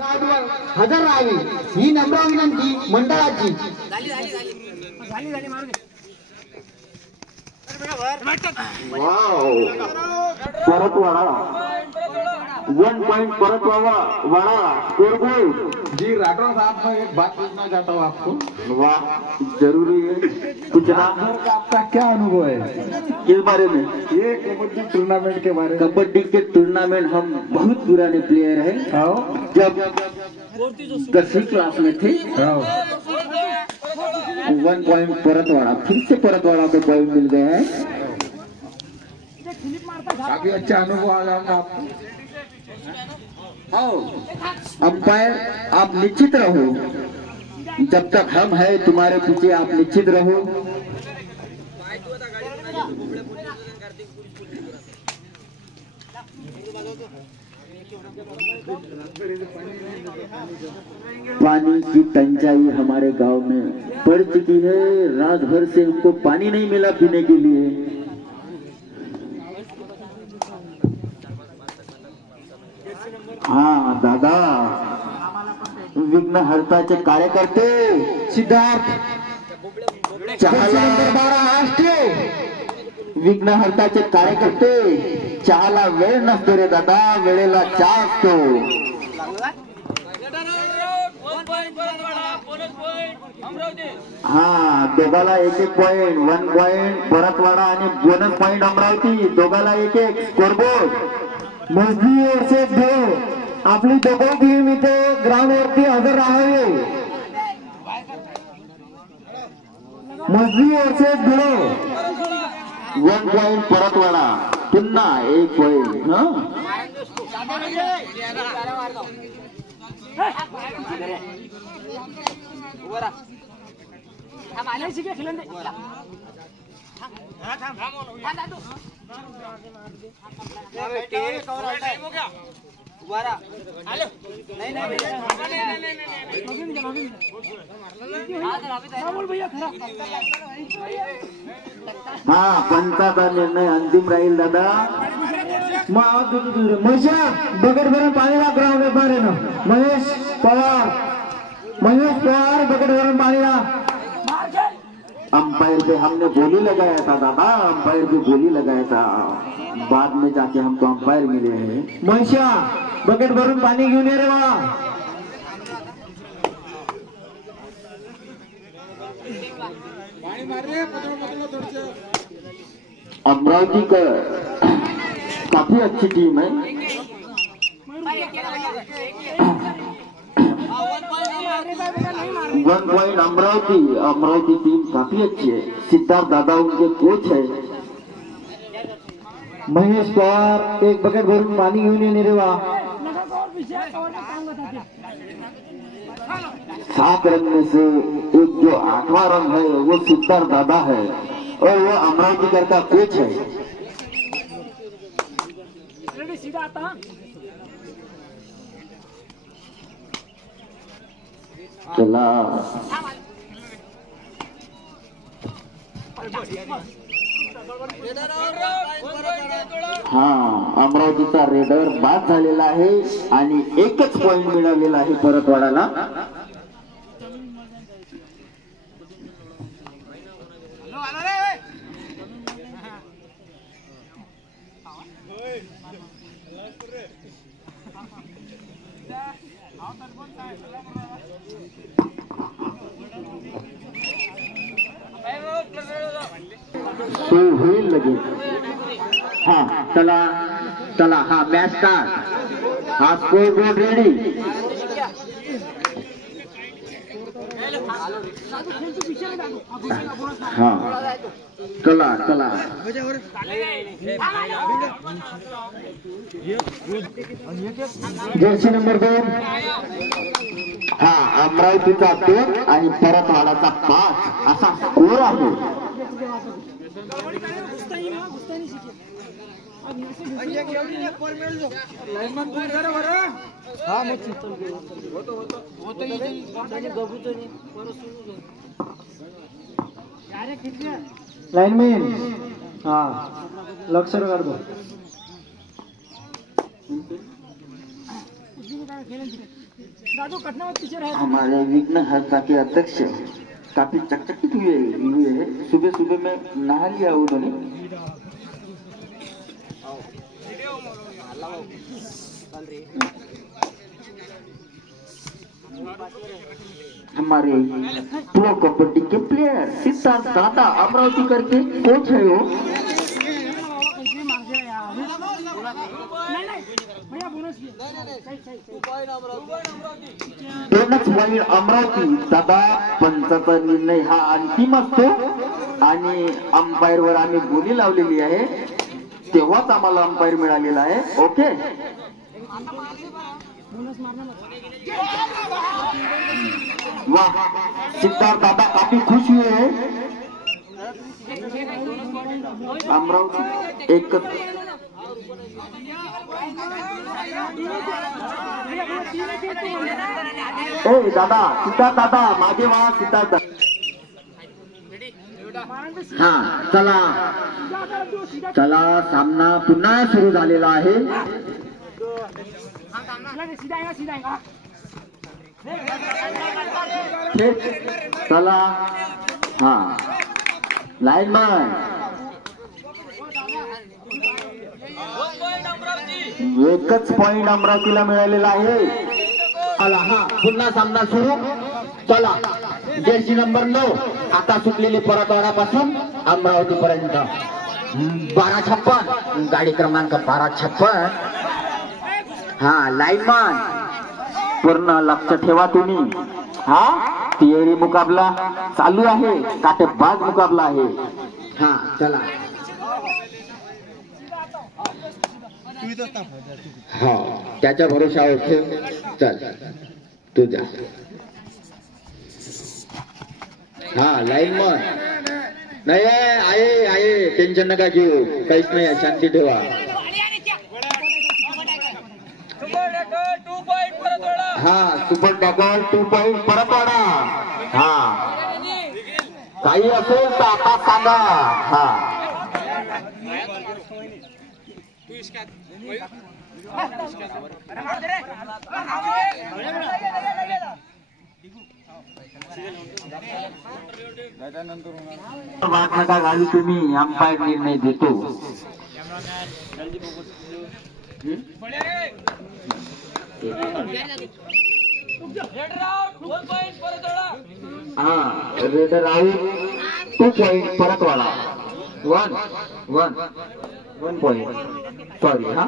हजर राहावी ही नम्र विनंती मंडळाची। परतवाड़ा 1 पॉइंट परतवाड़ा वाड़ा स्कोर गोल। जी राठौर साहब, मैं एक बात पूछना चाहता हूँ आपको। वाह, जरूरी है पूछना। आपका क्या अनुभव है किस बारे में? ये कबड्डी टूर्नामेंट के बारे में। कबड्डी के टूर्नामेंट हम बहुत पुराने प्लेयर हैं। जब 10वीं क्लास में थे 1 पॉइंट परतवाड़ा, फिर से परतवाड़ा को पॉइंट मिल गए हैं। काफी अच्छा अनुभव आ जाएगा आपको। अंपायर आप निश्चित रहो, जब तक हम हैं तुम्हारे पीछे, आप निश्चित रहो। पानी की तंजाई हमारे गांव में पड़ चुकी है। रात भर से हमको पानी नहीं मिला पीने के लिए। हाँ दादा, विघ्नहर्ताचे कार्यकर्ते सिद्धार्थ चहाला, विघ्नहर्ताचे कार्यकर्ते चहाला वेळ नसतो रे दादा, वेळेला चहा असतो। हाँ, दोघाला 1-1 पॉइंट, 1 पॉइंट परतवाड़ा आणि बोनस पॉइंट अमरावती, दोघाला 1-1 स्कोरबोर्ड। मजदी और से दो आपली दोघं टीम इथे ग्राउंड वरती हजर राहावे। मजदी और से दो 1 पॉइंट परतवाड़ा, पुन्हा 1 पॉइंट। हाँ, पंचाचा निर्णय अंतिम राहील दादा। महेशा बकेट भरून पाणीला ग्राउंड बारे ना। महेश पवार बकेट भरून पाणीला। अंपायर पे हमने बोली लगाया था दादा, अंपायर पे बोली लगाया था, बाद में जाके हमको अंपायर मिले हैं। महेशा बकेट भरून पाणी घेऊन ये रे बा। अमरावती का काफी अच्छी टीम है। 1 पॉइंट अमरावती टीम काफी अच्छी है। सिद्धार्थ दादा उनके कोच है। महेश पवार एक बकेट भरून पाणी घेऊन ये रे बा। 7 रन में से एक जो 8वां रन है वो सिद्धार्थ दादा है और वो अमरावती का कोच है। चला हाँ, अमरावतीचा रेडर बाद झालेला आहे आणि 1च पॉइंट मिळालेला आहे परतवाडाला। होईल लगेच। हाँ चला हा मॅच स्टार्ट। हा स्कोर बोर्ड रेडी। हाँ चला जर्सी नंबर 2 हा अमरावतीचा 2 आणि परतवाडाचा 5 असा स्कोर आहे। लाइनमैन हाँ लक्ष कर दो। हमारे विघ्नहर्ता के अध्यक्ष काफी चकचकित हुए हैं। सुबह सुबह में नहा लिया उन्होंने। हमारे प्रो कबड्डी के प्लेयर सिद्धार्थ दादा अमरावती करके कोच है वो। बोनस पॉइंट अमरावती दादा। पंचाचा निर्णय हा अंतिम असतो आणि अंपायर वर आम्ही बोली लावलेली आहे, तेव्हाच आम्हाला अंपायर मिळालेला आहे। ओके, वाह, सिद्धार्थ दादा काफी खुश हुए हैं। अमरावती एक दादा, सिद्धार्थ दादा मागे व्हा, सिद्धार्थ। हा, चला चला, सामना पुन्हा सुरू झालेला आहे। चला, हा, लाईनमॅन एकच पॉइंट अमरावतीला मिळालेला आहे। चला, हा, पुन्हा सामना सुरू। चला, जर्सी नंबर 9 आता सुटलेली परतवाडापासून अमरावती पर्यंत 1256 गाडी क्रमांक 1256। हा, लाईनमॅन पूर्ण लक्ष ठेवा तुम्ही। हा, तिहेरी मुकाबला चालू आहे, काटेबाज मुकाबला आहे। हा, चला, हा, त्याच्या भरोशावर ठेव। चल, तू जा। हा, लाईनमॅन नाही आहे, टेन्शन नका घेऊ, काहीच नाही, शांती ठेवा। हा, सुपर टॅकल 2 पॉइंट परतवाडा। हा, काही असेल तर आता सांगा। हा, वाट नका घालू तुम्ही, अंपायर निर्णय देतो। हा, raider out 2 point Paratwada. 1 point, sorry. हा,